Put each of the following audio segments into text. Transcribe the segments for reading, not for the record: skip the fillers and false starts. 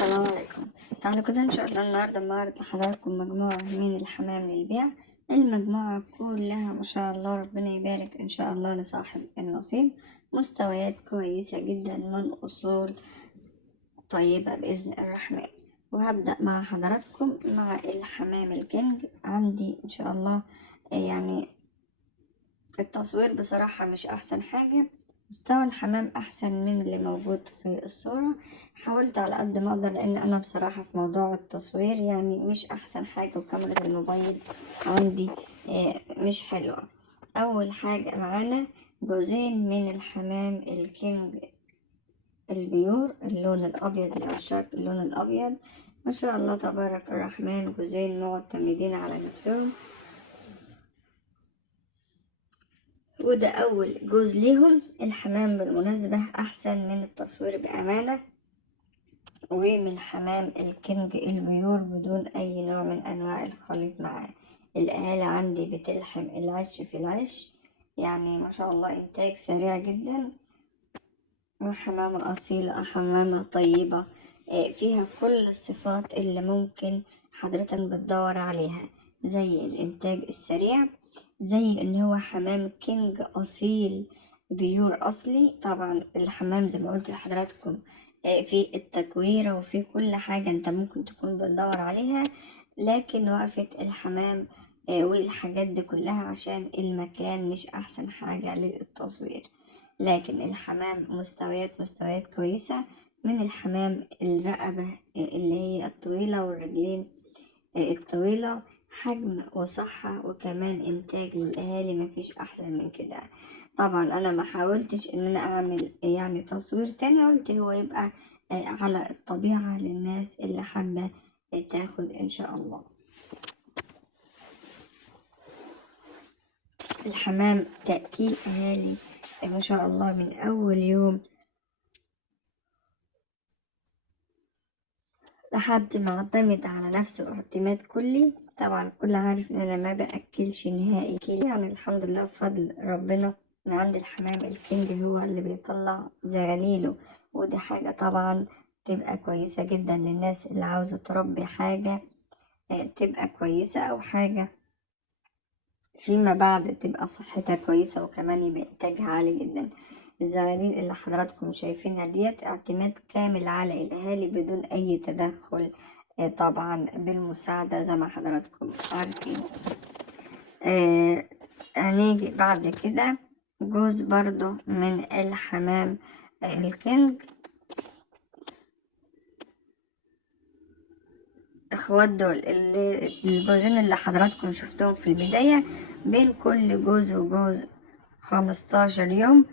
السلام عليكم. تعالوا كده ان شاء الله النهارده معرض لحضراتكم مجموعة من الحمام للبيع. المجموعة كلها ما شاء الله ربنا يبارك ان شاء الله لصاحب النصيب، مستويات كويسة جدا من اصول طيبة بإذن الرحمن. وهبدأ مع حضراتكم مع الحمام الكنج. عندي ان شاء الله يعني التصوير بصراحة مش أحسن حاجة، مستوى الحمام أحسن من اللي موجود في الصورة. حاولت على قد ما أقدر لأن أنا بصراحة في موضوع التصوير يعني مش أحسن حاجة، وكاميرا الموبايل عندي مش حلوة. أول حاجة معانا جوزين من الحمام الكينج البيور اللون الأبيض لعشاق اللون الأبيض. ما شاء الله تبارك الرحمن، جوزين معتمدين على نفسهم، وده أول جوز ليهم. الحمام بالمناسبة أحسن من التصوير بأمانة، ومن حمام الكنج البيور بدون أي نوع من أنواع الخليط معاه. الآلة عندي بتلحم العش في العش، يعني ما شاء الله إنتاج سريع جدا، وحمامة أصيلة، حمامة طيبة فيها كل الصفات اللي ممكن حضرتك بتدور عليها، زي الإنتاج السريع، زي إن هو حمام كينج أصيل بيور أصلي. طبعا الحمام زي ما قلت لحضراتكم في التكويرة وفي كل حاجة انت ممكن تكون بتدور عليها، لكن وقفة الحمام والحاجات دي كلها عشان المكان مش أحسن حاجة للتصوير. لكن الحمام مستويات كويسة من الحمام. الرقبة اللي هي الطويلة والرجلين الطويلة، حجم وصحة وكمان إنتاج للأهالي، مفيش أحسن من كده. طبعا أنا ما حاولتش إن أنا أعمل يعني تصوير تاني، قلت هو يبقى على الطبيعة للناس اللي حابة تاخد إن شاء الله. الحمام تأكيل أهالي ما شاء الله من أول يوم لحد ما اعتمد على نفسه اعتماد كلي. طبعا الكل عارف ان انا ما باكلش نهائي كيلي، يعني الحمد لله بفضل ربنا من عند الحمام الكينج هو اللي بيطلع زغاليله، ودي حاجة طبعا تبقى كويسة جدا للناس اللي عاوزة تربي حاجة تبقى كويسة، او حاجة فيما بعد تبقى صحتها كويسة وكمان يبقى إنتاجها عالي جدا. الزغاليل اللي حضراتكم شايفينها ديت اعتماد كامل على الأهالي بدون أي تدخل، طبعا بالمساعدة زي ما حضراتكم عارفين. هنيجي بعد كده جوز برضو من الحمام الكنج. اخوات دول الجوزين اللي حضراتكم شفتهم في البداية، بين كل جوز وجوز 15 يوم،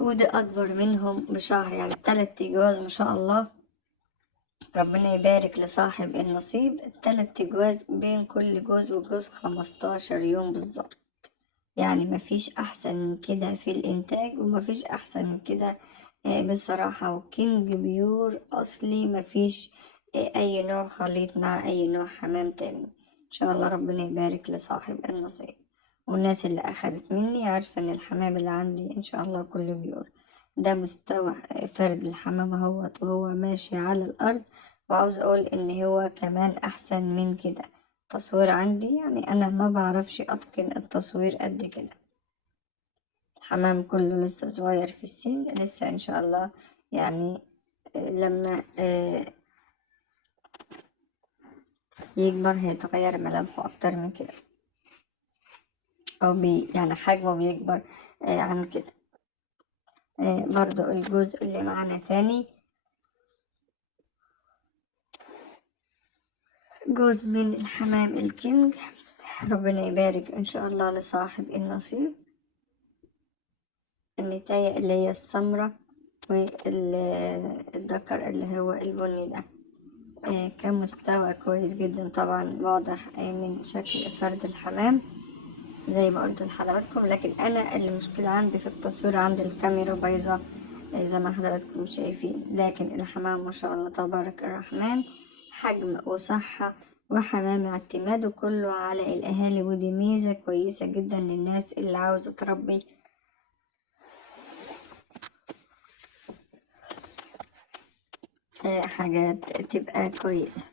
وده أكبر منهم بشهر، يعني 3 جواز ما شاء الله. ربنا يبارك لصاحب النصيب. 3 جواز بين كل جوز وجوز 15 يوم بالظبط، يعني مفيش أحسن من كده في الإنتاج ومفيش أحسن من كده بصراحة. وكينج بيور أصلي، مفيش أي نوع خليط مع أي نوع حمام تاني. إن شاء الله ربنا يبارك لصاحب النصيب. والناس اللي أخدت مني عارفة إن الحمام اللي عندي إن شاء الله كله بيور. ده مستوى فرد الحمام اهوت وهو ماشي على الأرض، وعاوز أقول إن هو كمان أحسن من كده. تصوير عندي يعني أنا ما بعرفش أتقن التصوير قد كده. الحمام كله لسه صغير في السن، لسه إن شاء الله يعني لما يكبر هيتغير ملامحه أكتر من كده، أو يعني حجمه بيكبر عن كده. برضو الجزء اللي معانا ثاني جزء من الحمام الكينج. ربنا يبارك إن شاء الله لصاحب النصيب. النتاية اللي هي السمرة والذكر اللي هو البني ده كمستوى كويس جدا. طبعا واضح من شكل فرد الحمام زي ما قلت لحضراتكم، لكن انا المشكلة عندي في التصوير، عندي الكاميرا بايظة زي ما حضراتكم شايفين. لكن الحمام ما شاء الله تبارك الرحمن، حجم وصحة وحمام اعتماده كله على الاهالي، ودي ميزة كويسة جدا للناس اللي عاوزة تربي حاجات تبقى كويسة.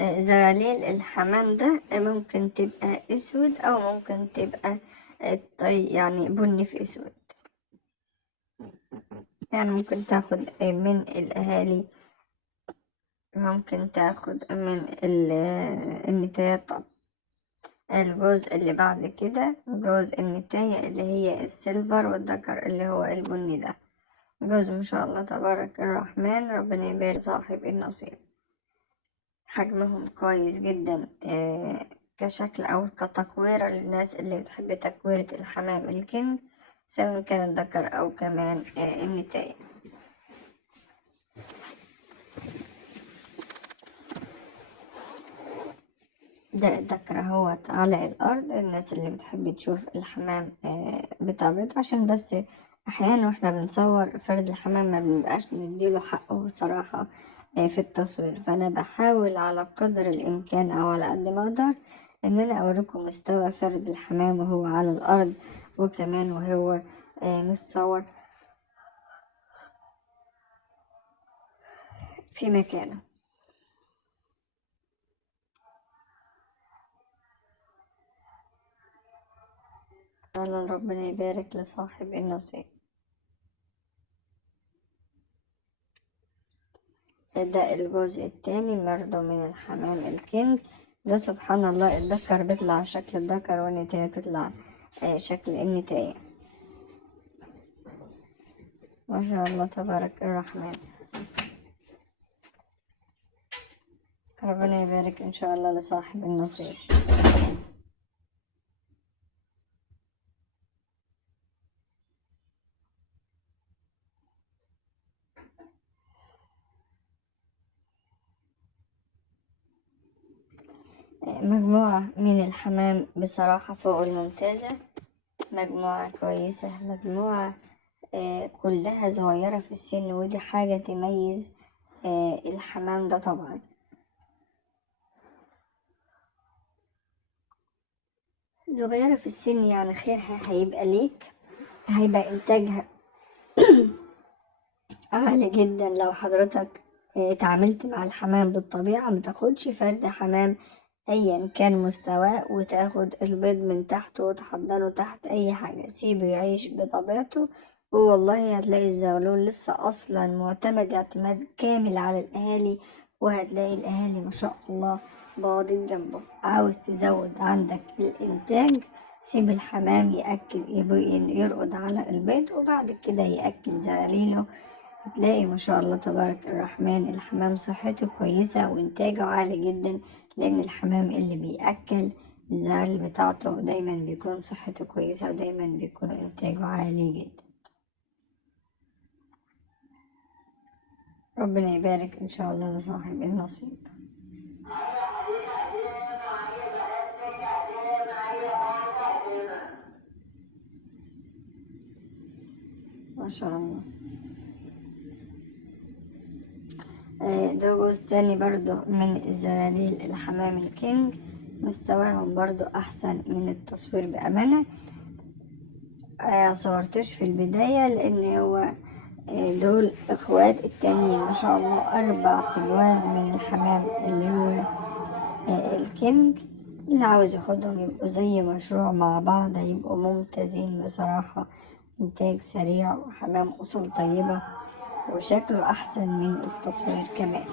زغاليل الحمام ده ممكن تبقى اسود او ممكن تبقى يعني بني في اسود. يعني ممكن تاخد من الاهالي، ممكن تاخد من النتايات. طب الجزء اللي بعد كده جوز النتاية اللي هي السيلفر، والذكر اللي هو البني ده. جوز ما شاء الله تبارك الرحمن، ربنا يبارك صاحب النصيب. حجمهم كويس جدا كشكل أو كتكويرة للناس اللي بتحب تكويرة الحمام الكنج، سواء كان الذكر أو كمان النتاية. ده الذكر اهوت على الأرض. الناس اللي بتحب تشوف الحمام بطبيعته، عشان بس أحيانا واحنا بنصور فرد الحمام ما بنبقاش نديله حقه بصراحة في التصوير. فأنا بحاول على قدر الإمكان أو على قد ما أقدر إن أنا أوريكم مستوى فرد الحمام وهو على الأرض، وكمان وهو متصور في مكانه. الله ربنا يبارك لصاحب النصيب. ده الجزء التاني برضه من الحمام الكنج. ده سبحان الله الذكر بيطلع شكل الذكر والنتاية بتطلع شكل النتاية. ما شاء الله تبارك الرحمن. ربنا يبارك إن شاء الله لصاحب النصيب. مجموعة من الحمام بصراحة فوق الممتازة، مجموعة كويسة، مجموعة كلها صغيرة في السن، ودي حاجة تميز الحمام ده طبعا. صغيرة في السن يعني خيرها هيبقى ليك، هيبقى إنتاجها عالي جدا. لو حضرتك اتعاملت مع الحمام بالطبيعة، متاخدش فرد حمام ايا كان مستواه وتاخد البيض من تحته وتحضنه تحت اي حاجة، سيبه يعيش بطبيعته. والله هتلاقي الزغلول لسه اصلا معتمد اعتماد كامل على الاهالي، وهتلاقي الاهالي ما شاء الله باضين جنبه. عاوز تزود عندك الانتاج، سيب الحمام يأكل يرقد على البيض، وبعد كده يأكل زغاليله. هتلاقي ما شاء الله تبارك الرحمن الحمام صحته كويسة وإنتاجه عالي جدا، لأن الحمام اللي بيأكل الزغال بتاعته دايما بيكون صحته كويسة، ودايما بيكون إنتاجه عالي جدا. ربنا يبارك إن شاء الله لصاحب النصيب. ما شاء الله. ده جزء تاني برضو من الزغاليل الحمام الكينج، مستواهم برضو أحسن من التصوير بأمانة. صورتوش في البداية لأن هو دول اخوات التانيين ما شاء الله 4 تجواز من الحمام اللي هو الكينج. اللي عاوز ياخدهم يبقوا زي مشروع مع بعض، هيبقوا ممتازين بصراحة. انتاج سريع وحمام اصول طيبة وشكله احسن من التصوير كمان.